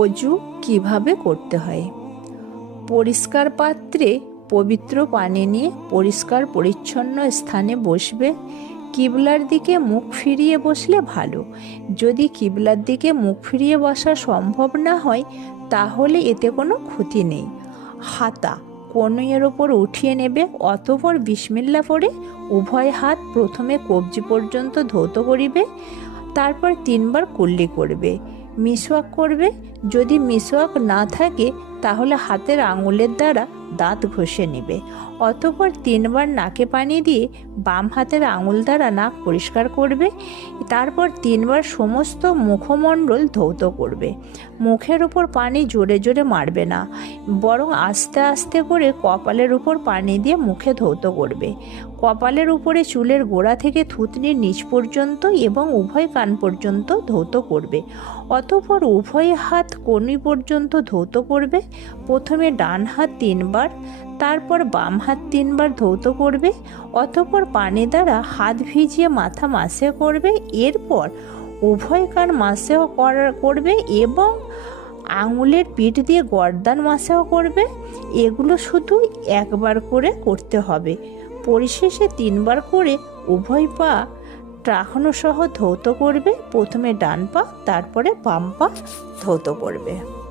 অজু কিভাবে করতে হয়। পরিষ্কার পাত্রে পবিত্র পানি নিয়ে পরিষ্কার পরিচ্ছন্ন স্থানে বসবে। কিবলার দিকে মুখ ফিরিয়ে বসলে ভালো। যদি কিবলার দিকে মুখ ফিরিয়ে বসা সম্ভব না হয় তাহলে এতে কোনো ক্ষতি নেই। হাতা কনুইয়ের ওপর উঠিয়ে নেবে, অতঃপর বিসমিল্লাহ পড়ে উভয় হাত প্রথমে কবজি পর্যন্ত ধৌত করিবে, তারপর 3 বার কুল্লি করবে। মিসওয়াক করবে। যদি মিসওয়াক না থাকে তাহলে হাতের আঙুলের দ্বারা দাঁত ঘষে নেবে, অতঃপর 3 বার নাকে পানি দিয়ে বাম হাতের আঙুল দ্বারা নাক পরিষ্কার করবে। তারপর 3 বার সমস্ত মুখমণ্ডল ধৌত করবে। মুখের উপর পানি জোরে জোরে মারবে না, বরং আস্তে আস্তে করে কপালের উপর পানি দিয়ে মুখে ধৌত করবে। কপালের উপরে চুলের গোড়া থেকে থুতনির নিচ পর্যন্ত এবং উভয় কান পর্যন্ত ধৌত করবে। অতঃপর উভয় হাত কনুই পর্যন্ত ধৌত করবে। প্রথমে ডান হাত 3 বার, তারপর বাম হাত 3 বার ধৌত করবে। অতঃপর পানি দ্বারা হাত ভিজিয়ে মাথা মাসে করবে। এরপর উভয় কান মাসেও করবে এবং আঙুলের পিঠ দিয়ে গর্দান মাসেও করবে। এগুলো শুধু একবার করে করতে হবে। পরিশেষে 3 বার করে উভয় পা ট্রাহনো সহ ধৌত করবে। প্রথমে ডান পা, তারপরে বাম পা ধৌত করবে।